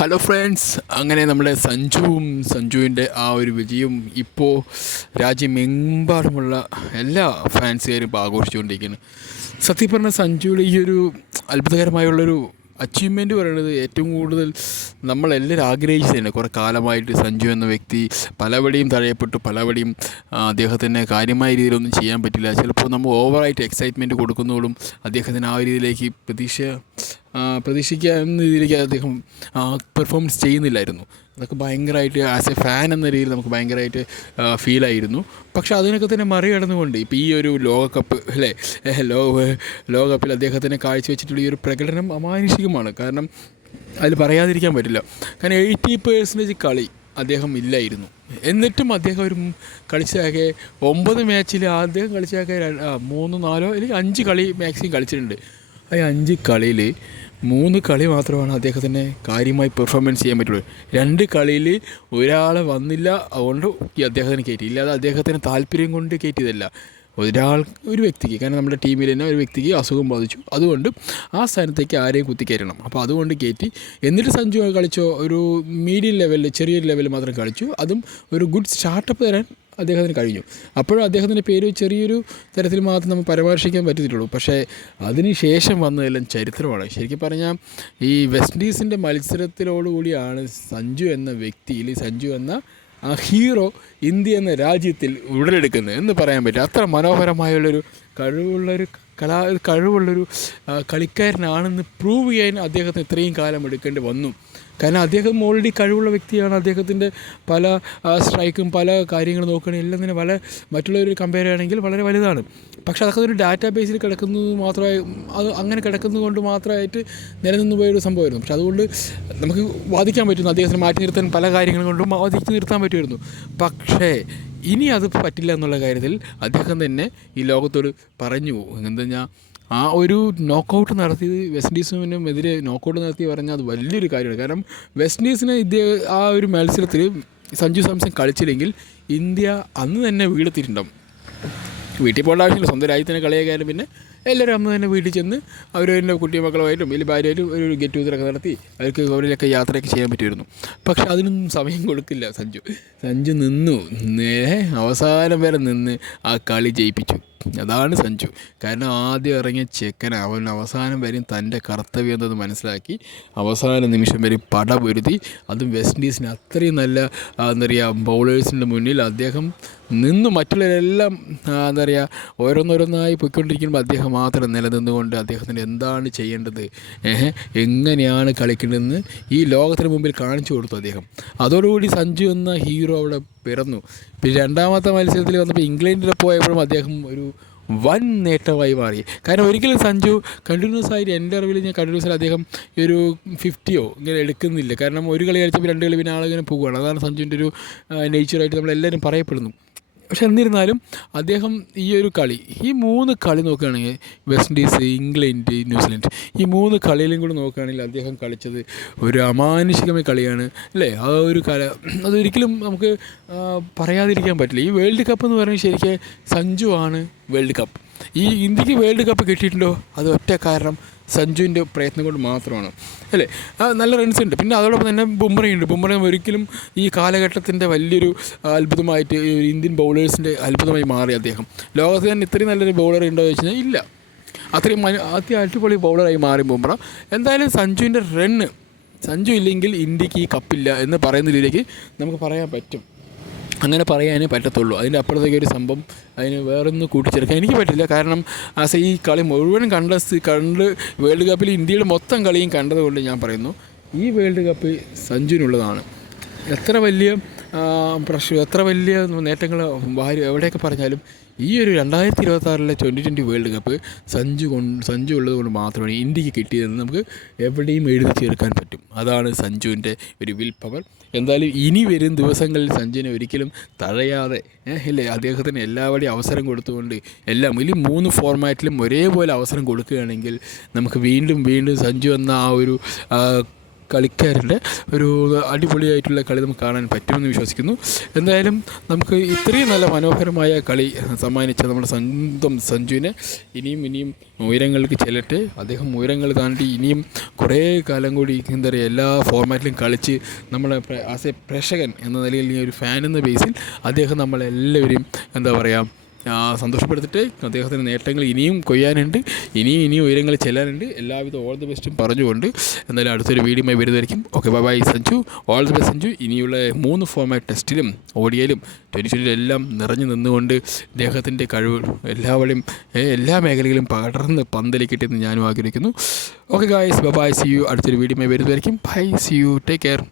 Hello friends, അങ്ങനെ നമ്മുടെ സഞ്ജുവിൻ്റെ ആ ഒരു വിജയം ഇപ്പോൾ രാജ്യമെമ്പാടുമുള്ള എല്ലാ ഫാൻസുകാരും ഇപ്പോൾ ആഘോഷിച്ചുകൊണ്ടിരിക്കുകയാണ്. സത്യം പറഞ്ഞാൽ സഞ്ജുയുടെ ഈ ഒരു അത്ഭുതകരമായുള്ളൊരു അച്ചീവ്മെൻറ്റ് പറയുന്നത് ഏറ്റവും കൂടുതൽ നമ്മളെല്ലാവരും ആഗ്രഹിച്ചതാണ്. കുറേ കാലമായിട്ട് സഞ്ജു എന്ന വ്യക്തി പലവഴിയും തഴയപ്പെട്ടു, പലവഴിയും അദ്ദേഹത്തിന് കാര്യമായ രീതിയിലൊന്നും ചെയ്യാൻ പറ്റില്ല. ചിലപ്പോൾ നമ്മൾ ഓവറായിട്ട് എക്സൈറ്റ്മെൻറ്റ് കൊടുക്കുന്നതോടും അദ്ദേഹത്തിന് ആ ഒരു രീതിയിലേക്ക് പ്രതീക്ഷിക്കാവുന്ന രീതിയിലേക്ക് അദ്ദേഹം പെർഫോമൻസ് ചെയ്യുന്നില്ലായിരുന്നു. അതൊക്കെ ഭയങ്കരമായിട്ട് ആസ് എ ഫാൻ എന്ന രീതിയിൽ നമുക്ക് ഭയങ്കരമായിട്ട് ഫീലായിരുന്നു. പക്ഷേ അതിനൊക്കെ തന്നെ മറികടന്നുകൊണ്ട് ഇപ്പോൾ ഈ ഒരു ലോകകപ്പ് അല്ലേ, ലോകകപ്പിൽ അദ്ദേഹത്തിന് കാഴ്ചവെച്ചിട്ടുള്ള ഈ ഒരു പ്രകടനം അമാനുഷികമാണ്. കാരണം അതിൽ പറയാതിരിക്കാൻ പറ്റില്ല. കാരണം 80% കളി അദ്ദേഹം ഇല്ലായിരുന്നു. എന്നിട്ടും അദ്ദേഹം ഒരു കളിച്ചാകെ 9 മാച്ചിൽ അദ്ദേഹം കളിച്ചാകെ 3-4 അല്ലെങ്കിൽ 5 കളി മാക്സിമം കളിച്ചിട്ടുണ്ട്. ആ 5 കളിയിൽ 3 കളി മാത്രമാണ് അദ്ദേഹത്തിന് കാര്യമായി പെർഫോമൻസ് ചെയ്യാൻ പറ്റുള്ളൂ. 2 കളിയിൽ ഒരാൾ വന്നില്ല, അതുകൊണ്ട് അദ്ദേഹത്തിന് കയറ്റി. ഇല്ലാതെ അദ്ദേഹത്തിന് താല്പര്യം കൊണ്ട് കയറ്റിയതല്ല, ഒരു വ്യക്തിക്ക്, കാരണം നമ്മുടെ ടീമിൽ തന്നെ ഒരു വ്യക്തിക്ക് അസുഖം ബാധിച്ചു, അതുകൊണ്ട് ആ സ്ഥാനത്തേക്ക് ആരെയും കുത്തിക്കയറ്റണം. അപ്പോൾ അതുകൊണ്ട് കയറ്റി. എന്നിട്ട് സഞ്ജു കളിച്ചോ ഒരു മീഡിയം ലെവലിൽ, ചെറിയൊരു ലെവലിൽ മാത്രം കളിച്ചു. അതും ഒരു ഗുഡ് സ്റ്റാർട്ടപ്പ് തരാൻ അദ്ദേഹത്തിന് കഴിഞ്ഞു. അപ്പോഴും അദ്ദേഹത്തിൻ്റെ പേര് ചെറിയൊരു തരത്തിൽ മാത്രം നമ്മൾ പരാമർശിക്കാൻ പറ്റത്തുള്ളൂ. പക്ഷേ അതിന് ശേഷം വന്നതെല്ലാം ചരിത്രമാണ്. ശരിക്കും പറഞ്ഞാൽ ഈ വെസ്റ്റ് ഇൻഡീസിൻ്റെ മത്സരത്തിലോടുകൂടിയാണ് സഞ്ജു എന്ന വ്യക്തിയിൽ, സഞ്ജു എന്ന ആ ഹീറോ ഇന്ത്യ എന്ന രാജ്യത്തിൽ ഉടലെടുക്കുന്നത് എന്ന് പറയാൻ പറ്റും. അത്ര മനോഹരമായുള്ളൊരു കഴിവുള്ളൊരു കളിക്കാരനാണെന്ന് പ്രൂവ് ചെയ്യാൻ അദ്ദേഹത്തിന് ഇത്രയും കാലം എടുക്കേണ്ടി വന്നു. കാരണം അദ്ദേഹം ഓൾറെഡി കഴിവുള്ള വ്യക്തിയാണ്. അദ്ദേഹത്തിൻ്റെ പല സ്ട്രൈക്കും പല കാര്യങ്ങൾ നോക്കുകയാണെങ്കിൽ എല്ലാം തന്നെ മറ്റുള്ളവർ കമ്പയർ ചെയ്യുകയാണെങ്കിൽ വളരെ വലുതാണ്. പക്ഷേ അതൊക്കെ ഒരു ഡാറ്റാ ബേസിൽ കിടക്കുന്നത് മാത്രമായി, അത് അങ്ങനെ കിടക്കുന്നത് കൊണ്ട് മാത്രമായിട്ട് നിലനിന്ന് പോയൊരു സംഭവമായിരുന്നു. പക്ഷെ അതുകൊണ്ട് നമുക്ക് വാദിക്കാൻ പറ്റുന്നു, അദ്ദേഹത്തിന് മാറ്റി നിർത്താൻ പല കാര്യങ്ങൾ കൊണ്ടും വാദിച്ച് നിർത്താൻ പറ്റുമായിരുന്നു. പക്ഷേ ഇനി അത് പറ്റില്ല എന്നുള്ള കാര്യത്തിൽ അദ്ദേഹം തന്നെ ഈ ലോകത്തോട് പറഞ്ഞു. എന്താ ആ ഒരു നോക്കൗട്ട് നടത്തിയത് വെസ്റ്റ് ഇൻഡീസിനെതിരെ നോക്കൗട്ട് നടത്തി പറഞ്ഞാൽ അത് വലിയൊരു കാര്യമാണ്. കാരണം വെസ്റ്റ് ഇൻഡീസിനെ ആ ഒരു മത്സരത്തിൽ സഞ്ജു സാംസൺ കളിച്ചില്ലെങ്കിൽ ഇന്ത്യ അന്ന് തന്നെ വീടെത്തിയിട്ടുണ്ടാവും. വീട്ടിൽ പോകേണ്ട ആവശ്യമില്ല, സ്വന്തം രാജ്യത്തിനെ കളിയാക്കാനും പിന്നെ എല്ലാവരും അന്ന് തന്നെ വീട്ടിൽ ചെന്ന് അവരുടെ കുട്ടിമക്കളുമായിട്ടും വലിയ ഭാര്യയായിട്ടും ഒരു ഗെറ്റ് ടുഗദറൊക്കെ നടത്തി അവർക്ക് അവരിലൊക്കെ യാത്രയൊക്കെ ചെയ്യാൻ പറ്റുമായിരുന്നു. പക്ഷെ അതിനൊന്നും സമയം കൊടുക്കില്ല സഞ്ജു നിന്നു, അവസാനം വരെ നിന്ന് ആ കളി ജയിപ്പിച്ചു. അതാണ് സഞ്ജു. കാരണം ആദ്യം ഇറങ്ങിയ ചെക്കൻ അവൻ അവസാനം വരെയും തൻ്റെ കർത്തവ്യം എന്തെന്ന് മനസ്സിലാക്കി അവസാന നിമിഷം വരെ പടപൊരുതി. അതും വെസ്റ്റ് ഇൻഡീസിന് അത്രയും നല്ല ബൗളേഴ്സിൻ്റെ മുന്നിൽ അദ്ദേഹം നിന്ന്. മറ്റുള്ളവരെല്ലാം ഓരോന്നോരോന്നായി പോയിക്കൊണ്ടിരിക്കുമ്പോൾ അദ്ദേഹം മാത്രം നിലനിന്നുകൊണ്ട് അദ്ദേഹത്തിന് എന്താണ് ചെയ്യേണ്ടത്, എങ്ങനെയാണ് കളിക്കേണ്ടതെന്ന് ഈ ലോകത്തിന് മുമ്പിൽ കാണിച്ചു കൊടുത്തു അദ്ദേഹം. അതോടുകൂടി സഞ്ജു എന്ന ഹീറോ അവിടെ പിറന്നു. പിന്നെ രണ്ടാമത്തെ മത്സരത്തിൽ വന്നപ്പോൾ ഇംഗ്ലണ്ടിൽ പോയപ്പോഴും അദ്ദേഹം ഒരു വൻ നേട്ടമായി മാറി. കാരണം ഒരിക്കലും സഞ്ജു കണ്ടിന്യൂസ് ആയിട്ട്, എൻ്റെ അറിവിൽ ഞാൻ കണ്ടിന്യൂസ് ആയി അദ്ദേഹം ഒരു 50 ഇങ്ങനെ എടുക്കുന്നില്ല. കാരണം ഒരു കളി കളിച്ചപ്പോൾ 2 കളി പിന്നെ ആളിങ്ങനെ പോകുകയാണ്. അതാണ് സഞ്ജുവിൻ്റെ ഒരു നേച്ചറായിട്ട് നമ്മളെല്ലാവരും പറയപ്പെടുന്നു. പക്ഷെ എന്നിരുന്നാലും അദ്ദേഹം ഈ ഒരു കളി, ഈ 3 കളി നോക്കുകയാണെങ്കിൽ വെസ്റ്റ് ഇൻഡീസ്, ഇംഗ്ലണ്ട്, ന്യൂസിലൻഡ്, ഈ 3 കളിയിലും കൂടി നോക്കുകയാണെങ്കിൽ അദ്ദേഹം കളിച്ചത് ഒരു അമാനുഷികമായ കളിയാണ് അല്ലേ. ആ ഒരു അതൊരിക്കലും നമുക്ക് പറയാതിരിക്കാൻ പറ്റില്ല. ഈ വേൾഡ് കപ്പ് എന്ന് പറയുന്നത് ശരിക്കും സഞ്ജു ആണ് വേൾഡ് കപ്പ്. ഈ ഇന്ത്യക്ക് വേൾഡ് കപ്പ് കിട്ടിയിട്ടുണ്ടോ, അത് ഒറ്റ കാരണം സഞ്ജുവിൻ്റെ പ്രയത്നം കൊണ്ട് മാത്രമാണ് അല്ലേ. നല്ല റൺസ് ഉണ്ട്. പിന്നെ അതോടൊപ്പം തന്നെ ബുംറ ഒരിക്കലും ഈ കാലഘട്ടത്തിൻ്റെ വലിയൊരു അത്ഭുതമായിട്ട് ഇന്ത്യൻ ബൗളേഴ്സിൻ്റെ അത്ഭുതമായി മാറി അദ്ദേഹം. ലോകത്ത് തന്നെ ഇത്രയും നല്ലൊരു ബൗളർ ഉണ്ടോ എന്ന് വെച്ച് കഴിഞ്ഞാൽ ഇല്ല. അത്രയും അടിപൊളി ബൗളറായി മാറി ബുംറ. എന്തായാലും സഞ്ജുവിൻ്റെ സഞ്ജു ഇല്ലെങ്കിൽ ഇന്ത്യക്ക് ഈ കപ്പില്ല എന്ന് പറയുന്ന രീതിയിലേക്ക് നമുക്ക് പറയാൻ പറ്റും. അങ്ങനെ പറയാനേ പറ്റത്തുള്ളൂ. അതിൻ്റെ അപ്പുറത്തേക്ക് ഒരു സംഭവം അതിന് വേറൊന്നും കൂട്ടിച്ചേർക്കാൻ എനിക്ക് പറ്റില്ല. കാരണം ഈ കളി മുഴുവൻ കണ്ട് വേൾഡ് കപ്പിൽ ഇന്ത്യയുടെ മൊത്തം കളിയും കണ്ടതുകൊണ്ട് ഞാൻ പറയുന്നു, ഈ വേൾഡ് കപ്പ് സഞ്ജുവിനുള്ളതാണ്. എത്ര വലിയ എത്ര വലിയ നേട്ടങ്ങൾ എവിടെയൊക്കെ പറഞ്ഞാലും ഈ ഒരു 2026 2020 വേൾഡ് കപ്പ് സഞ്ജു ഉള്ളത് കൊണ്ട് മാത്രമാണ് ഇന്ത്യക്ക് കിട്ടിയതെന്ന് നമുക്ക് എവിടെയും എഴുതി ചേർക്കാൻ പറ്റും. അതാണ് സഞ്ജുവിൻ്റെ ഒരു വിൽ പവർ. എന്തായാലും ഇനി വരും ദിവസങ്ങളിൽ സഞ്ജുവിനെ ഒരിക്കലും തഴയാതെ അല്ലേ, അദ്ദേഹത്തിന് എല്ലാവരുടെയും അവസരം കൊടുത്തുകൊണ്ട് ഈ 3 ഫോർമാറ്റിലും ഒരേപോലെ അവസരം കൊടുക്കുകയാണെങ്കിൽ നമുക്ക് വീണ്ടും സഞ്ജു എന്ന ആ ഒരു കളിക്കാരുടെ ഒരു അടിപൊളിയായിട്ടുള്ള കളി നമുക്ക് കാണാൻ പറ്റുമെന്ന് വിശ്വസിക്കുന്നു. എന്തായാലും നമുക്ക് ഇത്രയും നല്ല മനോഹരമായ കളി സമ്മാനിച്ച നമ്മുടെ സ്വന്തം സഞ്ജുവിനെ ഇനിയും ഉയരങ്ങൾക്ക് ചെല്ലട്ടെ. അദ്ദേഹം ഉയരങ്ങൾ താണ്ടി ഇനിയും കുറേ കാലം കൂടി എന്താ പറയുക എല്ലാ ഫോർമാറ്റിലും കളിച്ച് നമ്മളെ ആസ് എ പ്രേക്ഷകൻ എന്ന നിലയിൽ ഒരു ഫാൻ എന്ന ബേസിൽ അദ്ദേഹം നമ്മളെല്ലാവരെയും എന്താ പറയുക സന്തോഷപ്പെടുത്തിട്ട് അദ്ദേഹത്തിൻ്റെ നേട്ടങ്ങൾ ഇനിയും കൊയ്യാനുണ്ട്, ഇനിയും ഉയരങ്ങൾ ചെല്ലാനുണ്ട്. എല്ലാവിധ ഓൾ ദി ബെസ്റ്റും പറഞ്ഞുകൊണ്ട് എന്തായാലും അടുത്തൊരു വീഡിയോയുമായി വരുന്നതായിരിക്കും. Okay, bye Sanju, all the best Sanju. ഇനിയുള്ള 3 ഫോർമാറ്റ് ടെസ്റ്റിലും ഓഡിയയിലും 2020 എല്ലാം നിറഞ്ഞു നിന്നുകൊണ്ട് അദ്ദേഹത്തിൻ്റെ കഴിവ് എല്ലാ മേഖലകളിലും പടർന്ന് പന്തലിക്കട്ടെ എന്ന് ഞാനും ആഗ്രഹിക്കുന്നു. Okay guys, bye see you. അടുത്തൊരു വീഡിയോയുമായി വരുന്നതായിരിക്കും. Bye see you, take care.